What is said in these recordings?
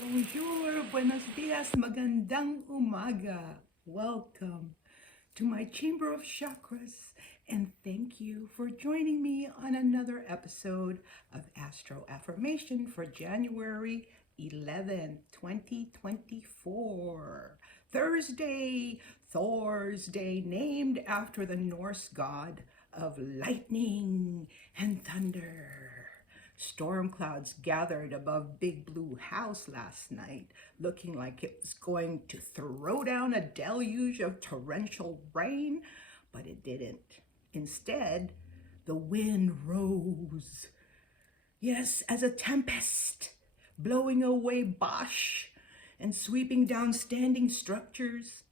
Bonjour, buenos dias, magandang umaga. Welcome to my Chamber of Chakras, and thank you for joining me on another episode of Astro Affirmation for January 11th, 2024. Thor's Day, named after the Norse god of lightning and thunder. Storm clouds gathered above Big Blue House last night, looking like it was going to throw down a deluge of torrential rain, but it didn't. Instead, the wind rose. Yes, as a tempest, blowing away bosh and sweeping down standing structures.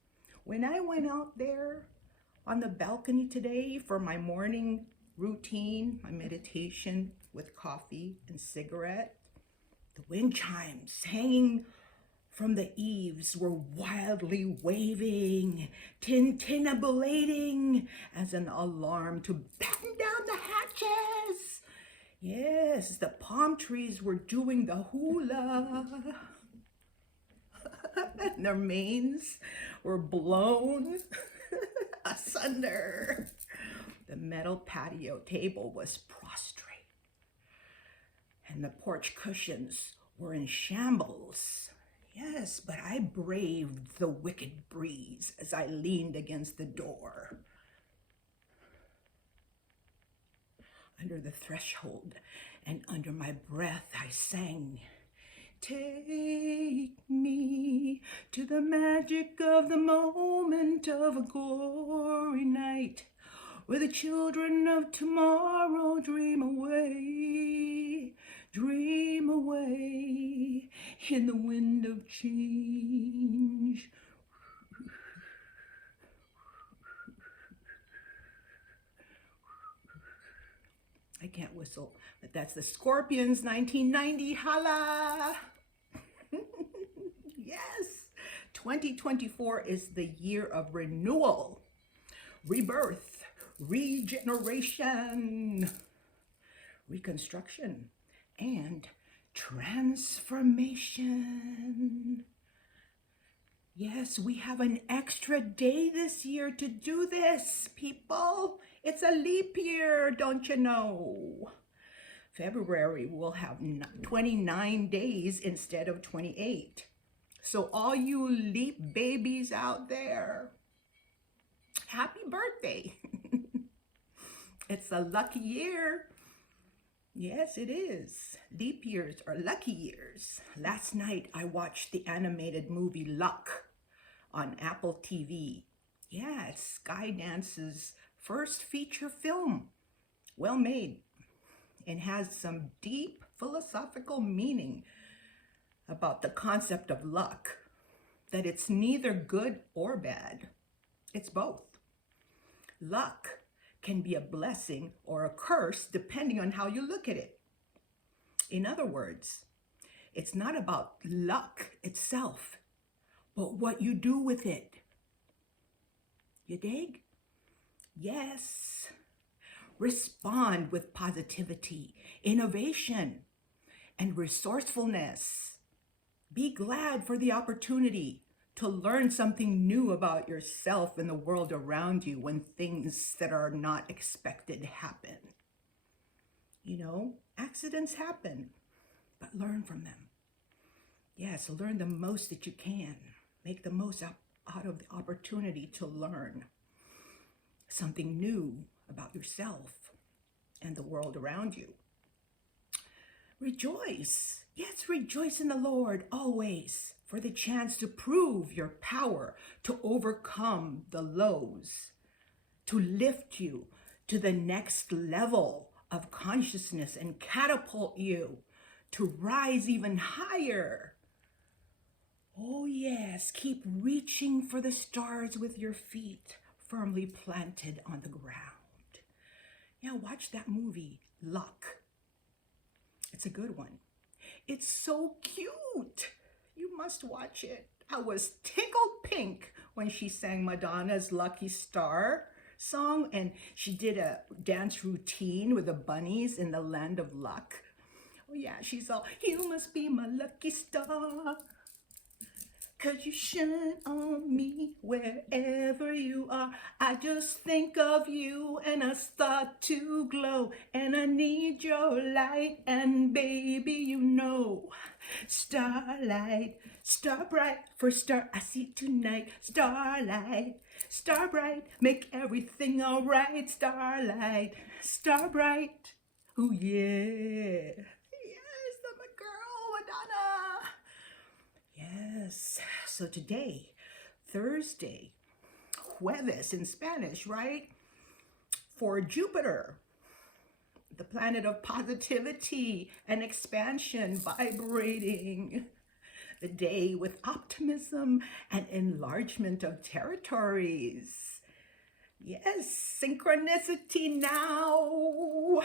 When I went out there on the balcony today for my morning routine, my meditation with coffee and cigarette, the wind chimes hanging from the eaves were wildly waving, tintinnabulating as an alarm to batten down the hatches. Yes, the palm trees were doing the hula. And their manes were blown asunder. The metal patio table was prostrate, and the porch cushions were in shambles. Yes, but I braved the wicked breeze as I leaned against the door. Under the threshold and under my breath, I sang, "Take me to the magic of the moment of a gory night, where the children of tomorrow dream away in the wind of change." I can't whistle, but that's the Scorpions 1990. Holla! Yes, 2024 is the year of renewal, rebirth, regeneration, reconstruction, and transformation. Yes, we have an extra day this year to do this, people. It's a leap year, don't you know? February will have 29 days instead of 28. So all you leap babies out there, happy birthday. It's a lucky year. Yes, it is. Leap years are lucky years. Last night I watched the animated movie Luck on Apple TV. Yeah, it's Skydance's first feature film. Well made, and has some deep philosophical meaning about the concept of luck, that it's neither good or bad. It's both. Luck can be a blessing or a curse depending on how you look at it. In other words, it's not about luck itself, but what you do with it. You dig? Yes. Respond with positivity, innovation, and resourcefulness. Be glad for the opportunity to learn something new about yourself and the world around you when things that are not expected happen. You know, accidents happen, but learn from them. Yes, learn the most that you can. Make the most out of the opportunity to learn something new about yourself and the world around you. Rejoice. Yes, rejoice in the Lord always, for the chance to prove your power, to overcome the lows, to lift you to the next level of consciousness and catapult you to rise even higher. Oh yes, keep reaching for the stars with your feet firmly planted on the ground. Yeah, watch that movie, Luck. It's a good one. It's so cute. You must watch it. I was tickled pink when she sang Madonna's Lucky Star song, and she did a dance routine with the bunnies in the land of luck. Oh yeah, she's all, you must be my lucky star, 'cause you shine on me wherever you are. I just think of you and I start to glow, and I need your light, and baby, you know. Starlight, star bright, first star I see tonight. Starlight, star bright, make everything alright. Starlight, star bright, oh yeah. Yes, I'm a girl, Madonna. Yes, so today, Thursday, Jueves in Spanish, right? For Jupiter, the planet of positivity and expansion, vibrating. The day with optimism and enlargement of territories. Yes, synchronicity now.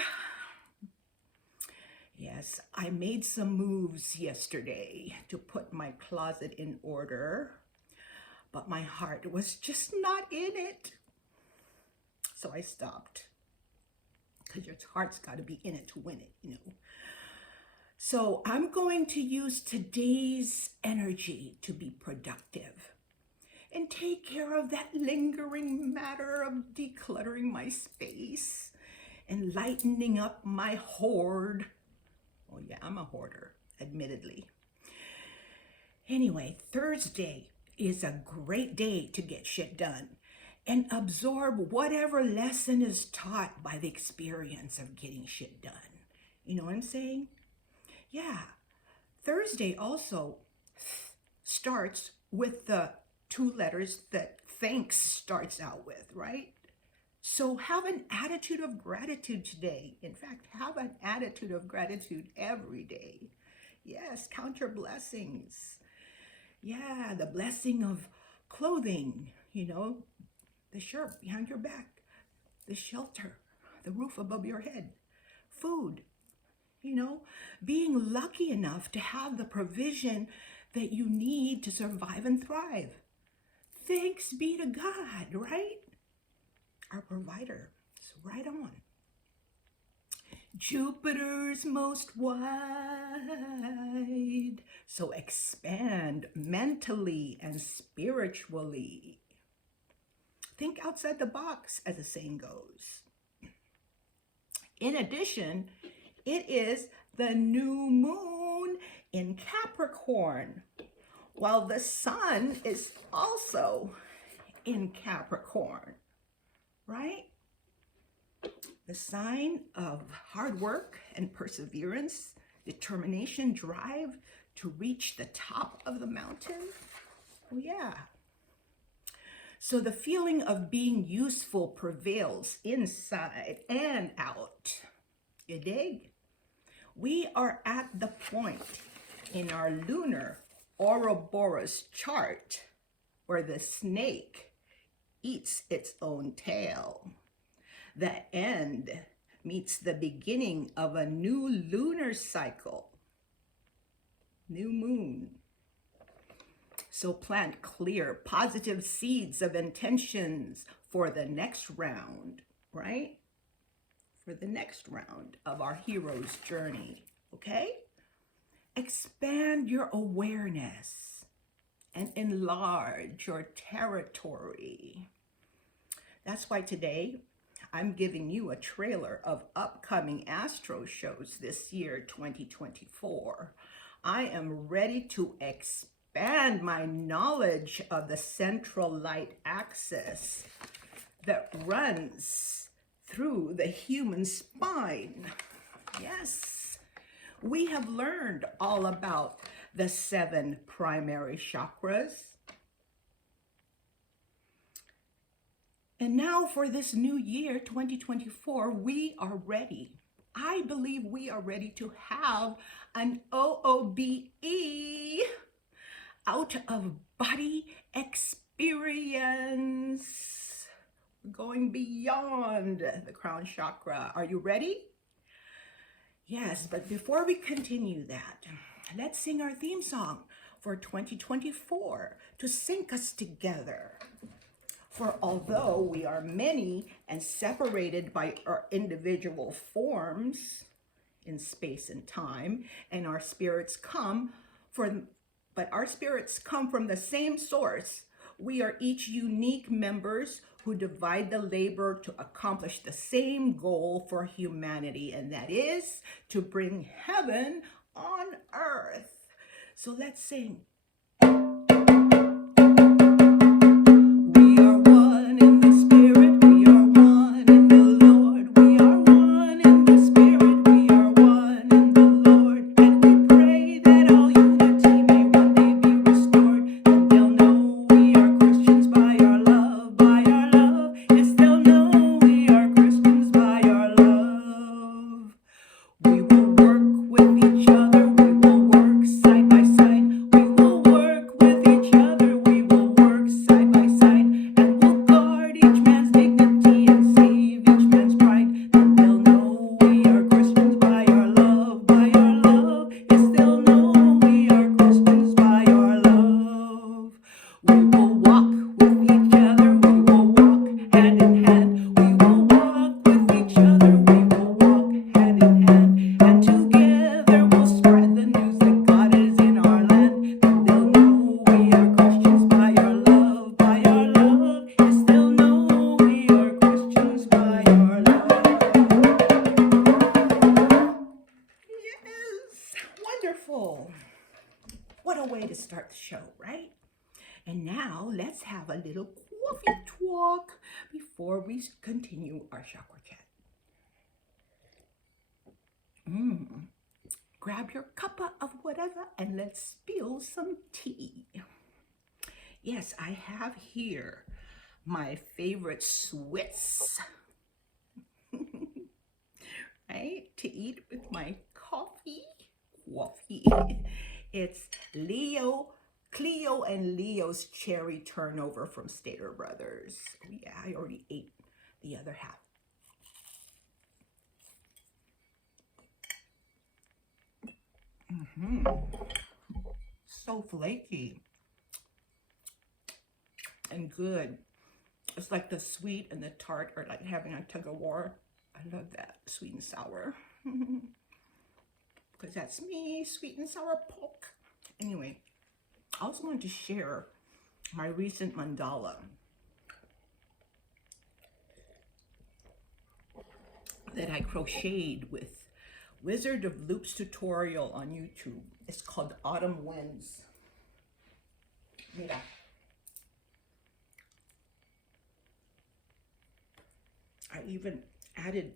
Yes, I made some moves yesterday to put my closet in order, but my heart was just not in it. So I stopped, because your heart's got to be in it to win it, you know. So I'm going to use today's energy to be productive and take care of that lingering matter of decluttering my space and lightening up my hoard. Oh yeah, I'm a hoarder, admittedly. Anyway, Thursday is a great day to get shit done and absorb whatever lesson is taught by the experience of getting shit done. You know what I'm saying? Yeah. Thursday also starts with the two letters that thanks starts out with, right? So have an attitude of gratitude today. In fact, have an attitude of gratitude every day. Yes, count your blessings. Yeah, the blessing of clothing, you know, the shirt behind your back, the shelter, the roof above your head, food, you know, being lucky enough to have the provision that you need to survive and thrive. Thanks be to God, right? Our provider. So right on. Jupiter's most wide. So expand mentally and spiritually. Think outside the box, as the saying goes. In addition, it is the new moon in Capricorn, while the sun is also in Capricorn, right? The sign of hard work and perseverance, determination, drive to reach the top of the mountain. Oh yeah. So the feeling of being useful prevails inside and out. You dig? We are at the point in our lunar Ouroboros chart where the snake eats its own tail. The end meets the beginning of a new lunar cycle. New moon. So plant clear, positive seeds of intentions for the next round, right? For the next round of our hero's journey, okay? Expand your awareness and enlarge your territory. That's why today I'm giving you a trailer of upcoming Astro shows this year, 2024. I am ready to expand my knowledge of the central light axis that runs through the human spine. Yes, we have learned all about the 7 primary chakras. And now for this new year, 2024, we are ready. I believe we are ready to have an OOBE, out of body experience, going beyond the crown chakra. Are you ready? Yes, but before we continue that, let's sing our theme song for 2024 to sync us together. For although we are many and separated by our individual forms, in space and time, and our spirits come from, but our spirits come from the same source. We are each unique members who divide the labor to accomplish the same goal for humanity, and that is to bring heaven on earth. So let's sing. We are one in the spirit, we are one in the Lord. We are one in the spirit, we are one in the Lord. And we pray that all unity may one day be restored. And they'll know we are Christians by our love, by our love. Yes, they'll know we are Christians by our love. We will work with each other, we will work side by side. We will work with each other, we will work side by side. And we'll guard each man's dignity and save each man's pride. And they'll know we are Christians by our love, by our love. Yes, they'll know we are Christians by our love. We will walk with each other, we will walk hand in hand. We will walk with each other, we will walk hand in hand. And together we'll spread the news that God is in our land. And they'll know we are Christians by our love, by our love. Yes, they'll know we are Christians by our love. Yes, wonderful. What a way to start the show, right? And now let's have a little coffee talk before we continue our chakra chat. Grab your cuppa of whatever and let's spill some tea. Yes, I have here my favorite Swiss, right? To eat with my coffee. It's Cleo and Leo's cherry turnover from Stater Brothers. Oh yeah, I already ate the other half. So flaky and good. It's like the sweet and the tart are like having a tug of war. I love that, sweet and sour. Because that's me, sweet and sour pork. Anyway, I also wanted to share my recent mandala that I crocheted with Wizard of Loops tutorial on YouTube. It's called Autumn Winds. Mira. I even added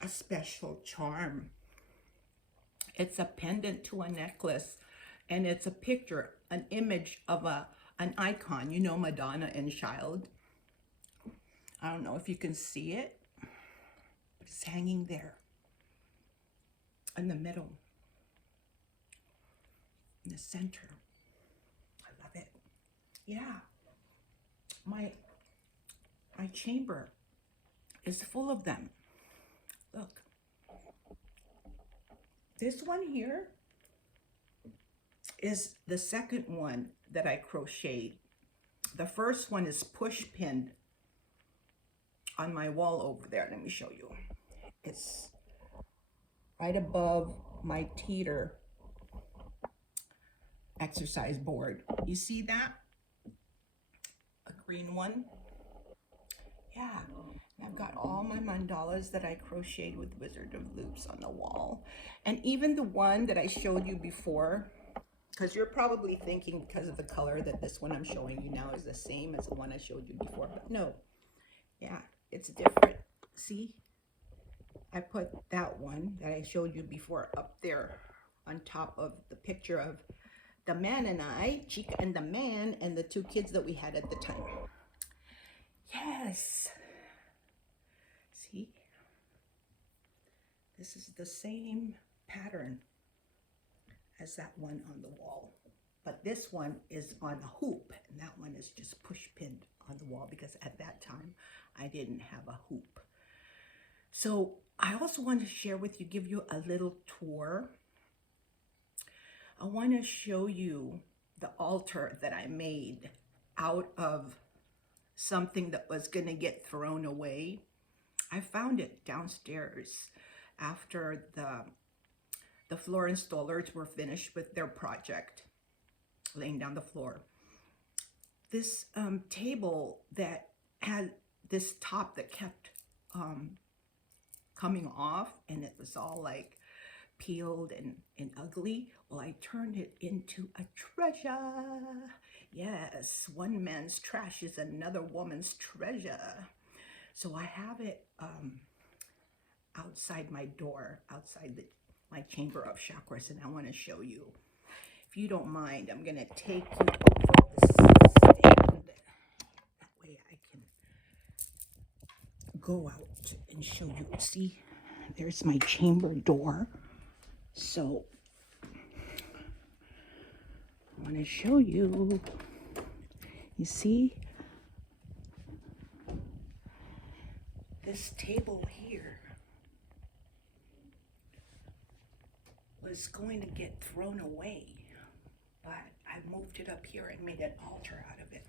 a special charm. It's a pendant to a necklace, and it's a picture, an image of an icon, you know, Madonna and Child. I don't know if you can see it, but it's hanging there in the middle, in the center. I love it. Yeah, my chamber is full of them. Look, this one here is the second one that I crocheted. The first one is push pinned on my wall over there. Let me show you. It's right above my teeter exercise board. You see that? A green one? Yeah. I've got all my mandalas that I crocheted with Wizard of Loops on the wall. And even the one that I showed you before, because you're probably thinking because of the color that this one I'm showing you now is the same as the one I showed you before, but no. Yeah, it's different. See? I put that one that I showed you before up there on top of the picture of the man and I, Chica and the man, and the two kids that we had at the time. Yes. See? This is the same pattern as that one on the wall. But this one is on a hoop, and that one is just push pinned on the wall because at that time I didn't have a hoop. So I also want to share with you, give you a little tour. I want to show you the altar that I made out of something that was going to get thrown away. I found it downstairs after the floor installers were finished with their project, laying down the floor. This table that had this top that kept coming off, and it was all like peeled and ugly. Well, I turned it into a treasure. Yes, one man's trash is another woman's treasure. So I have it outside my door, outside my chamber of chakras, and I want to show you. If you don't mind, I'm going to take you over the stand. That way I can go out and show you. See, there's my chamber door. So I want to show you. You see this table here was going to get thrown away, but I moved it up here and made an altar out of it.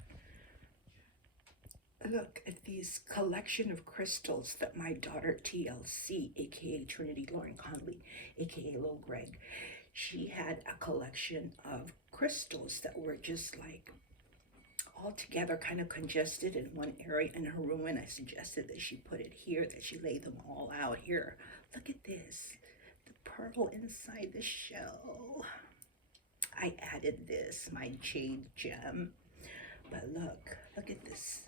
Look at these collection of crystals that my daughter TLC, aka Trinity Lauren Conley, aka Lil Greg, she had a collection of crystals that were just like all together, kind of congested in one area in her room, and I suggested that she put it here, that she lay them all out here. Look at this, the pearl inside the shell. I added this, my jade gem, but look at this.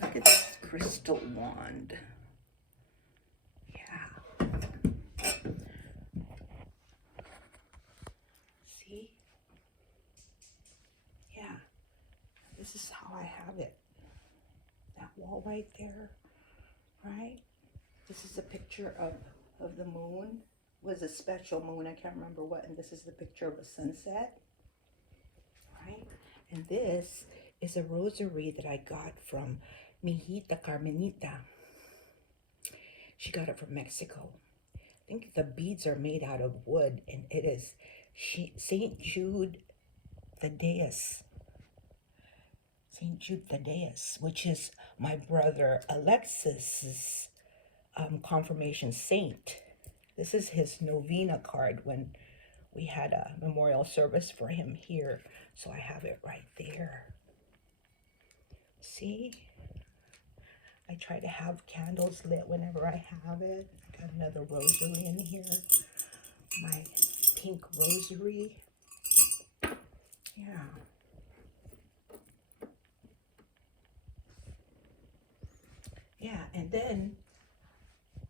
Look at this crystal wand. Yeah. See? Yeah. This is how I have it. That wall right there, right? This is a picture of the moon. It was a special moon, I can't remember what, and this is the picture of a sunset, right? And this is a rosary that I got from Mijita Carmenita. She got it from Mexico. I think the beads are made out of wood, and it is St. Jude Thaddeus. St. Jude Thaddeus, which is my brother Alexis's confirmation saint. This is his novena card when we had a memorial service for him here. So I have it right there. See? I try to have candles lit whenever I have it. I got another rosary in here. My pink rosary. Yeah. Yeah, and then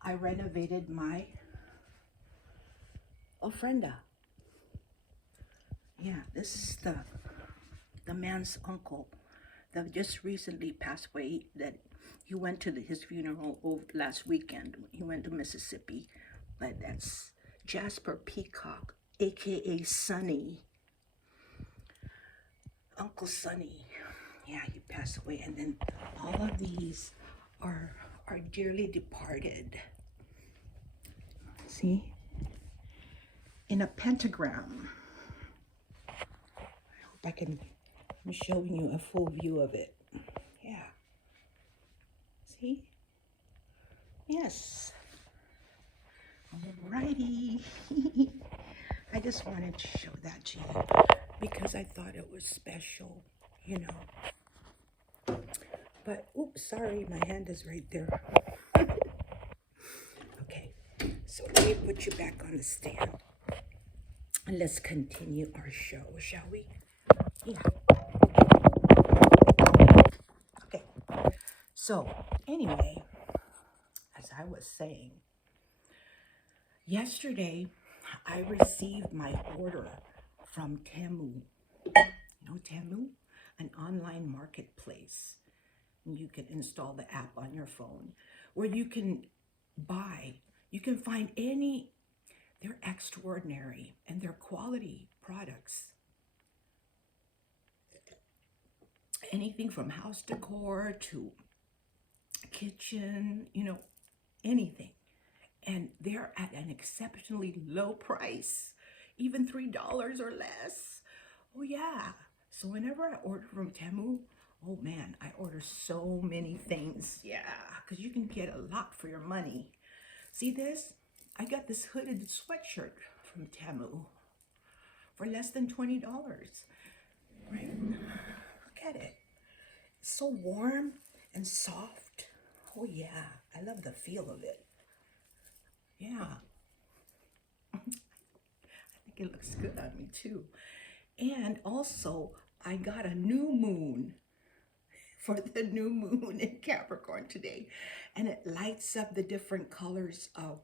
I renovated my ofrenda. Yeah, this is the man's uncle that just recently passed away, that he went to his funeral last weekend. He went to Mississippi, but that's Jasper Peacock, aka Sonny. Uncle Sonny. Yeah, he passed away. And then all of these are dearly departed. See? In a pentagram. I hope I'm showing you a full view of it. Yeah. See? Yes. Alrighty. I just wanted to show that to you because I thought it was special, you know. But, oops, sorry, my hand is right there. Okay, so let me put you back on the stand. And let's continue our show, shall we? Yeah. Okay, so anyway, as I was saying, yesterday I received my order from Temu. You know Temu? An online marketplace. You can install the app on your phone where you can buy, you can find they're extraordinary and they're quality products. Anything from house decor to kitchen, you know, anything. And they're at an exceptionally low price, even $3 or less. Oh yeah. So whenever I order from Temu, oh man, I order so many things. Yeah, because you can get a lot for your money. See this? I got this hooded sweatshirt from Temu for less than $20. Right? Look at it. It's so warm and soft. Oh yeah, I love the feel of it. Yeah. I think it looks good on me too. And also, I got a new moon for the new moon in Capricorn today. And it lights up the different colors of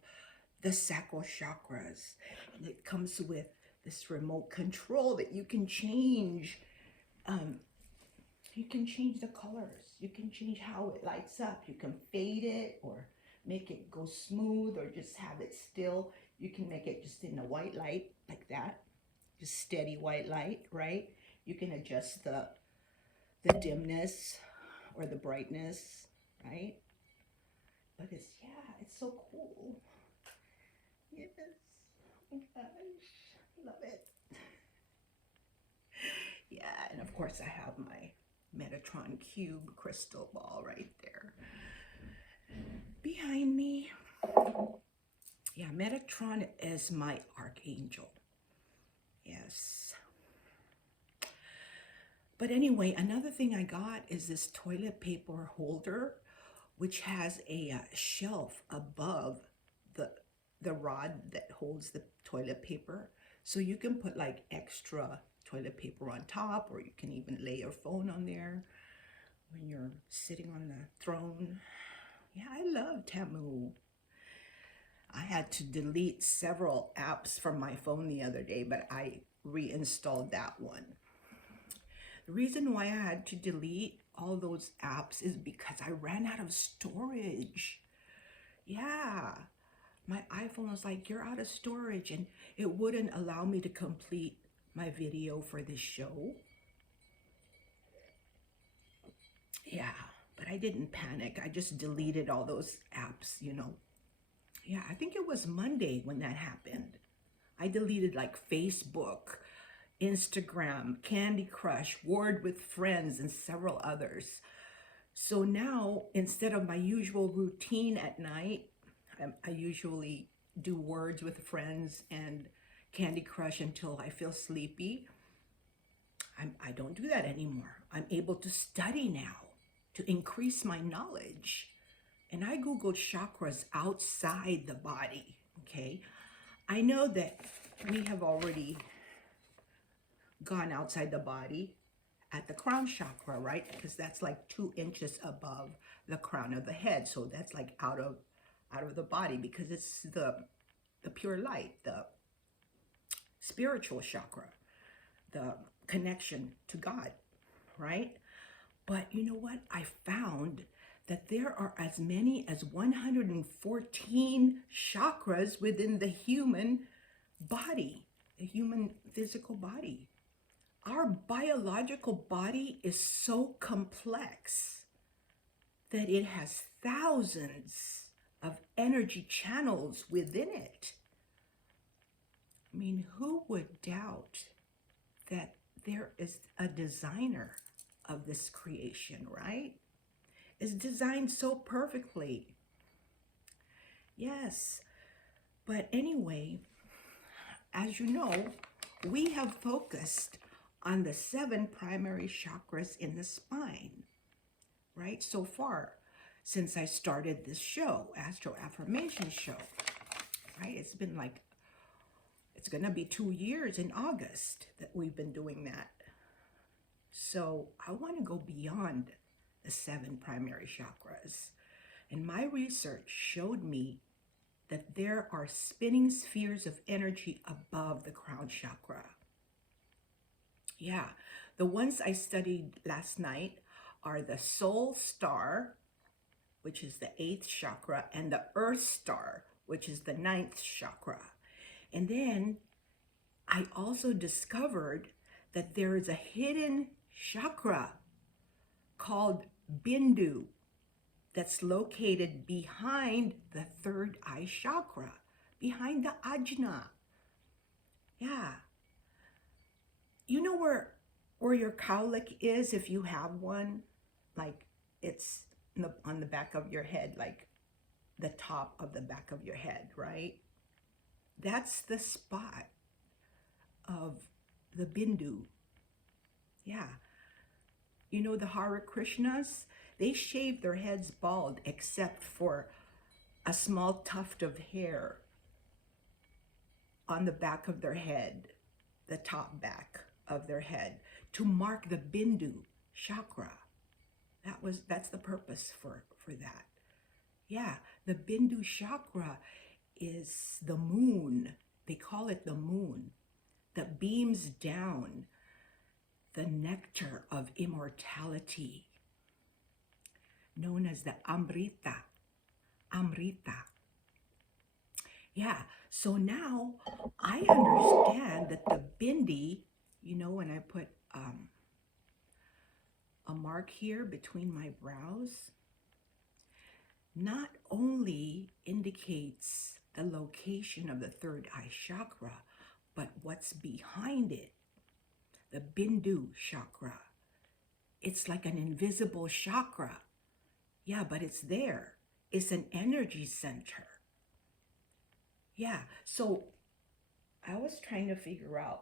the sacral chakras. And it comes with this remote control that you can change. You can change the colors. You can change how it lights up. You can fade it or make it go smooth or just have it still. You can make it just in a white light like that. Just steady white light, right? You can adjust the dimness or the brightness, right? But it's, yeah, it's so cool. Yes, oh my gosh, love it. Yeah, and of course I have my Metatron cube crystal ball right there behind me. Yeah, Metatron is my archangel. Yes. But anyway, another thing I got is this toilet paper holder, which has a shelf above the rod that holds the toilet paper. So you can put like extra toilet paper on top, or you can even lay your phone on there when you're sitting on the throne. Yeah, I love Temu. I had to delete several apps from my phone the other day, but I reinstalled that one. The reason why I had to delete all those apps is because I ran out of storage. Yeah, my iPhone was like, you're out of storage, and it wouldn't allow me to complete my video for this show. Yeah, but I didn't panic. I just deleted all those apps, you know. Yeah, I think it was Monday when that happened. I deleted like Facebook, Instagram, Candy Crush, Word with Friends, and several others. So now, instead of my usual routine at night, I usually do Words with Friends and Candy Crush until I feel sleepy. I don't do that anymore. I'm able to study now to increase my knowledge. And I Googled chakras outside the body, okay? I know that we have already gone outside the body at the crown chakra, right? Because that's like 2 inches above the crown of the head. So that's like out of the body, because it's the pure light, the spiritual chakra, the connection to God, right? But you know what? I found that there are as many as 114 chakras within the human body, the human physical body. Our biological body is so complex that it has thousands of energy channels within it. I mean, who would doubt that there is a designer of this creation, right? It's designed so perfectly. Yes. But anyway, as you know, we have focused on the 7 primary chakras in the spine, right? So far, since I started this show, Astro Affirmation show, right? It's been like, it's gonna be 2 years in August that we've been doing that. So I wanna go beyond the 7 primary chakras. And my research showed me that there are spinning spheres of energy above the crown chakra. Yeah, the ones I studied last night are the soul star, which is the 8th chakra, and the earth star, which is the 9th chakra. And then I also discovered that there is a hidden chakra called Bindu that's located behind the 3rd eye chakra, behind the ajna. Yeah. You know where your cowlick is if you have one? Like it's on the back of your head, like the top of the back of your head, right? That's the spot of the Bindu. Yeah. You know, the Hare Krishnas, they shave their heads bald except for a small tuft of hair on the back of their head, the top back of their head, to mark the Bindu chakra. That's the purpose for that. Yeah, the Bindu chakra is the moon. They call it the moon that beams down the nectar of immortality, known as the Amrita. Amrita. Yeah, so now I understand that the bindi, you know, when I put a mark here between my brows, not only indicates the location of the third eye chakra, but what's behind it, the Bindu chakra. It's like an invisible chakra. Yeah, but it's there. It's an energy center. Yeah, so I was trying to figure out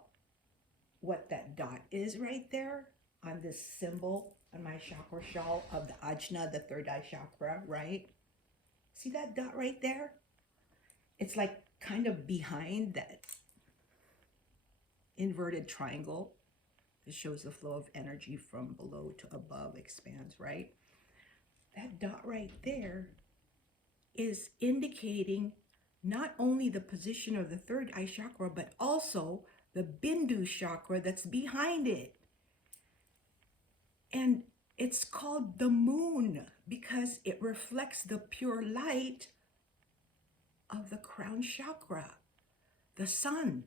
what that dot is right there on this symbol on my chakra shawl of the Ajna, the third eye chakra, right? See that dot right there? It's like kind of behind that inverted triangle that shows the flow of energy from below to above expands, right? That dot right there is indicating not only the position of the third eye chakra, but also the Bindu chakra that's behind it. And it's called the moon because it reflects the pure light of the crown chakra, the sun.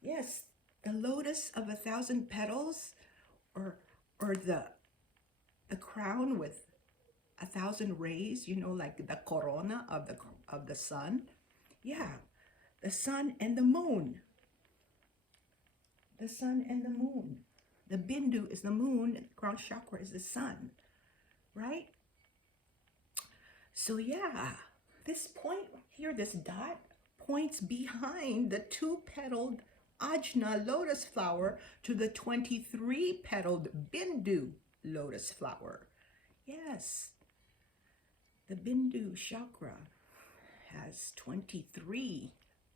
Yes, the lotus of 1,000 petals, or the crown with 1,000 rays, you know, like the corona of the sun. Yeah, the sun and the moon. The sun and the moon. The Bindu is the moon, and the crown chakra is the sun, right? So yeah, this point here, this dot, points behind the 2-petaled Ajna lotus flower to the 23-petaled Bindu lotus flower. Yes, the Bindu chakra has 23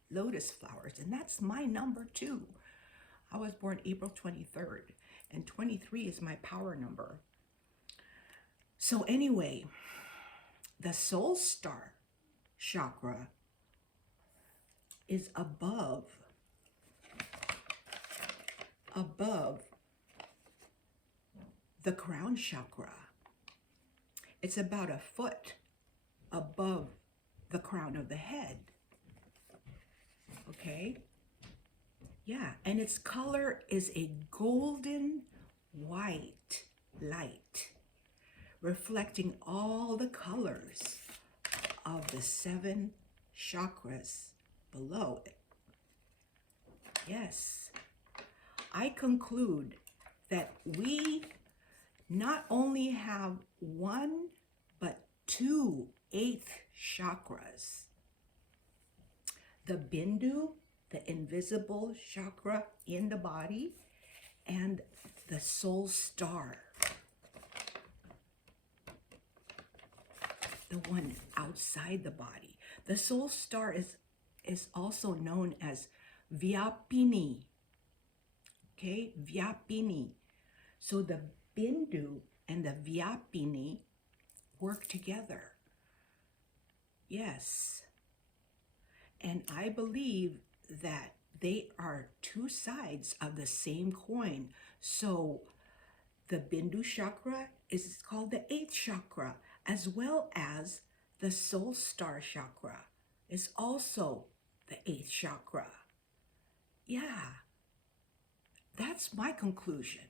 lotus flowers, and that's my number too. I was born April 23rd, and 23 is my power number. So anyway, the soul star chakra is above the crown chakra. It's about a foot above the crown of the head. Okay? Yeah, and its color is a golden white light, reflecting all the colors of the 7 chakras below it. Yes, I conclude that we not only have 1, but 2 8th chakras. The Bindu, the invisible chakra in the body, and the soul star, the one outside the body. The soul star is also known as Vyapini. Okay, Vyapini. So the Bindu and the Vyapini work together. Yes. And I believe that they are 2 sides of the same coin. So the Bindu chakra is called the 8th chakra, as well as the soul star chakra is also the 8th chakra. Yeah, that's my conclusion.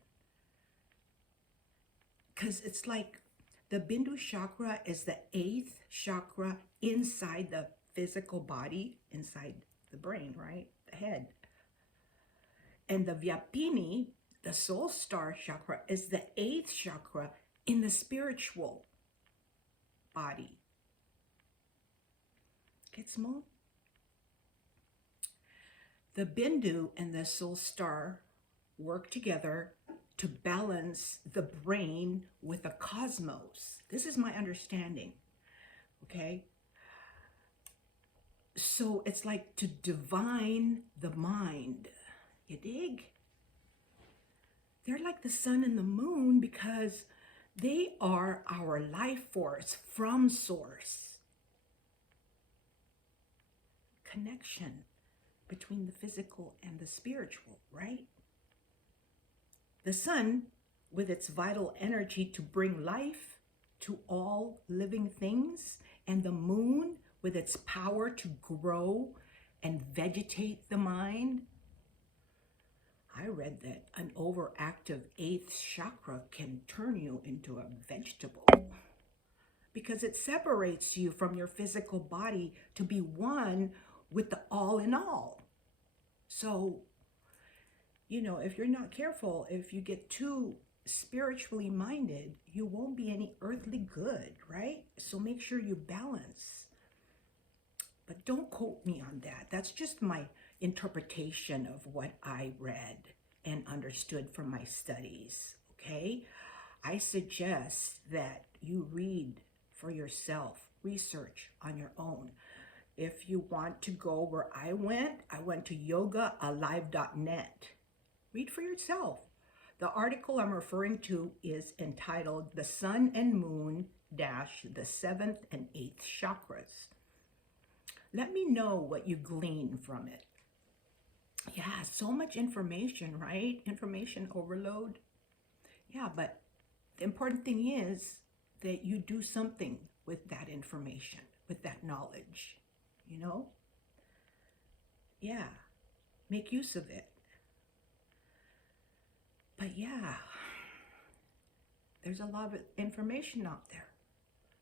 Because it's like the Bindu chakra is the 8th chakra inside the physical body, inside the brain, right? The head. And the Vyapini, the soul star chakra, is the 8th chakra in the spiritual body. Okay, small. The Bindu and the soul star work together to balance the brain with the cosmos. This is my understanding. Okay. So it's like to divine the mind. You dig? They're like the sun and the moon because they are our life force from source. Connection between the physical and the spiritual, right? The sun, with its vital energy to bring life to all living things, and the moon, with its power to grow and vegetate the mind. I read that an overactive 8th chakra can turn you into a vegetable because it separates you from your physical body to be one with the all in all. So, if you're not careful, if you get too spiritually minded, you won't be any earthly good, right? So make sure you balance. But don't quote me on that. That's just my interpretation of what I read and understood from my studies, okay? I suggest that you read for yourself, research on your own. If you want to go where I went to yogaalive.net. Read for yourself. The article I'm referring to is entitled The Sun and Moon Dash the 7th and 8th Chakras. Let me know what you glean from it. Yeah, so much information, right? Information overload. Yeah, but the important thing is that you do something with that information, with that knowledge, Yeah, make use of it. But yeah, there's a lot of information out there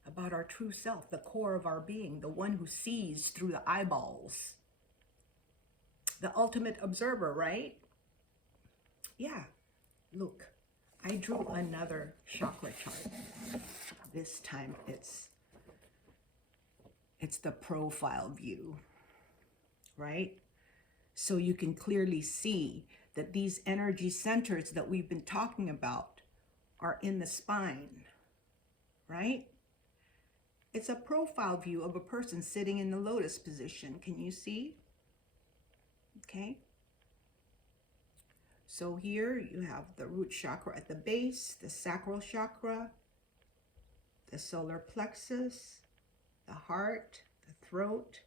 about our true self, the core of our being, the one who sees through the eyeballs, the ultimate observer, right? Yeah, look, I drew another chakra chart. This time it's the profile view, right? So you can clearly see that these energy centers that we've been talking about are in the spine, right? It's a profile view of a person sitting in the lotus position. Can you see? Okay. So here you have the root chakra at the base, the sacral chakra, the solar plexus, the heart, the throat,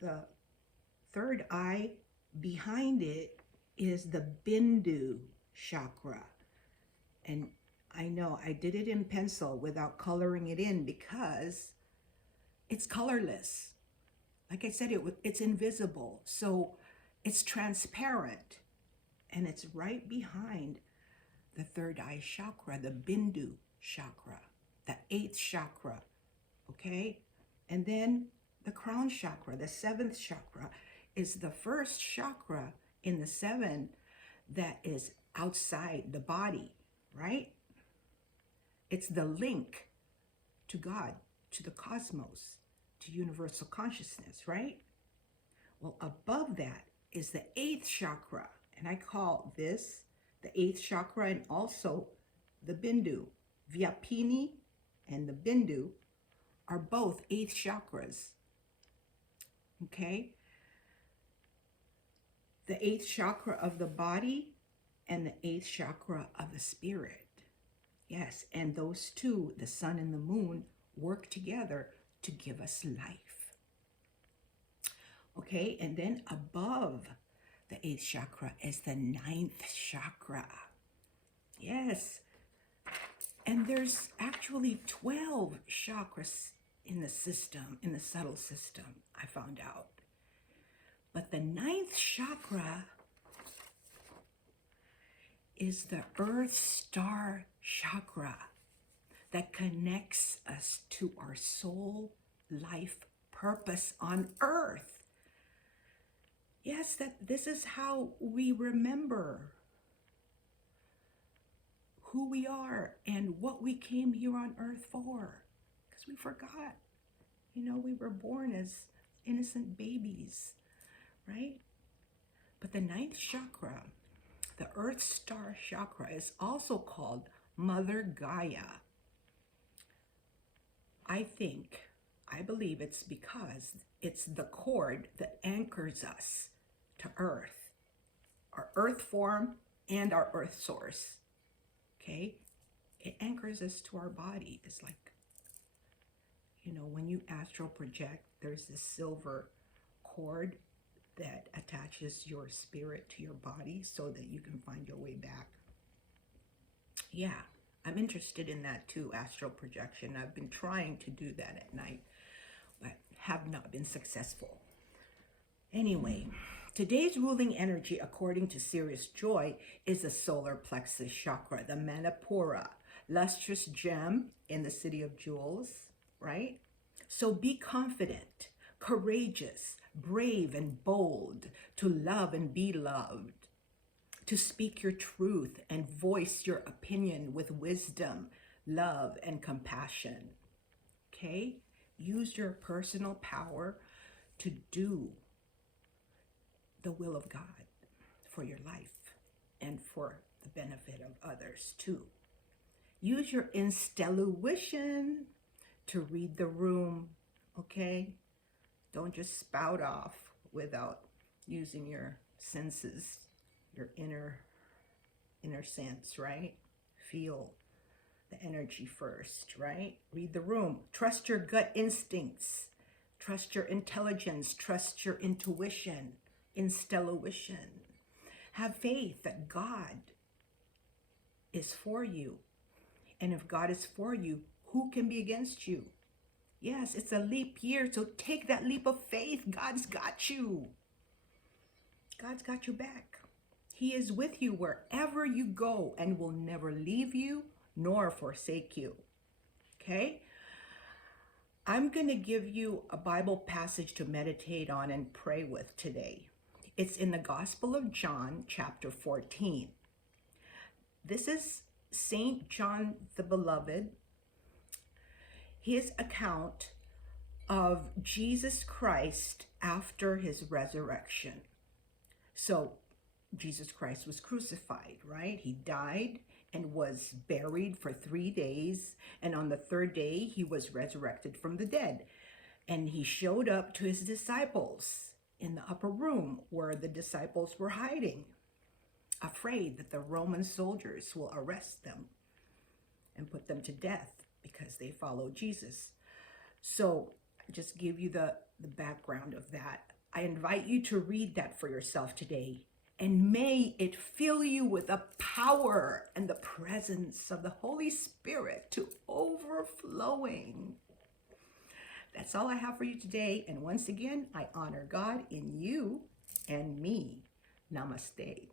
the third eye. Behind it is the Bindu chakra. And I know I did it in pencil without coloring it in because it's colorless. Like I said, it's invisible. So it's transparent. And it's right behind the third eye chakra, the Bindu chakra, the 8th chakra, okay? And then the crown chakra, the 7th chakra, is the first chakra in the 7 that is outside the body, right? It's the link to God, to the cosmos, to universal consciousness, right? Well, above that is the 8th chakra, and I call this the 8th chakra and also the Bindu. Vyapini and the Bindu are both 8th chakras, okay? The 8th chakra of the body and the 8th chakra of the spirit. Yes, and those two, the sun and the moon, work together to give us life. Okay, and then above the 8th chakra is the 9th chakra. Yes, and there's actually 12 chakras in the system, in the subtle system, I found out. But the 9th chakra is the Earth Star chakra that connects us to our soul life purpose on Earth. Yes, this is how we remember who we are and what we came here on Earth for, because we forgot. You know, we were born as innocent babies, right? But the ninth chakra, the Earth Star chakra, is also called Mother Gaia. I believe it's because it's the cord that anchors us to Earth, our Earth form and our Earth source. Okay? It anchors us to our body. It's like, you know, when you astral project, there's this silver cord that attaches your spirit to your body so that you can find your way back. Yeah, I'm interested in that too, astral projection. I've been trying to do that at night, but have not been successful. Anyway, today's ruling energy, according to Sirius Joy, is the solar plexus chakra, the Manipura, lustrous gem in the city of jewels, right? So be confident, courageous, brave, and bold to love and be loved, to speak your truth and voice your opinion with wisdom, love, and compassion. Okay? Use your personal power to do the will of God for your life and for the benefit of others too. Use your instelluition to read the room, okay? Don't just spout off without using your senses, your inner sense, right? Feel the energy first, right? Read the room. Trust your gut instincts. Trust your intelligence. Trust your intuition, instelluition. Have faith that God is for you. And if God is for you, who can be against you? Yes, it's a leap year, so take that leap of faith. God's got you. God's got you back. He is with you wherever you go and will never leave you nor forsake you. Okay? I'm going to give you a Bible passage to meditate on and pray with today. It's in the Gospel of John, chapter 14. This is St. John the Beloved, his account of Jesus Christ after his resurrection. So Jesus Christ was crucified, right? He died and was buried for 3 days. And on the third day, he was resurrected from the dead. And he showed up to his disciples in the upper room where the disciples were hiding, afraid that the Roman soldiers will arrest them and put them to death because they followed Jesus. So just give you the background of that. I invite you to read that for yourself today. And may it fill you with the power and the presence of the Holy Spirit to overflowing. That's all I have for you today. And once again, I honor God in you and me. Namaste.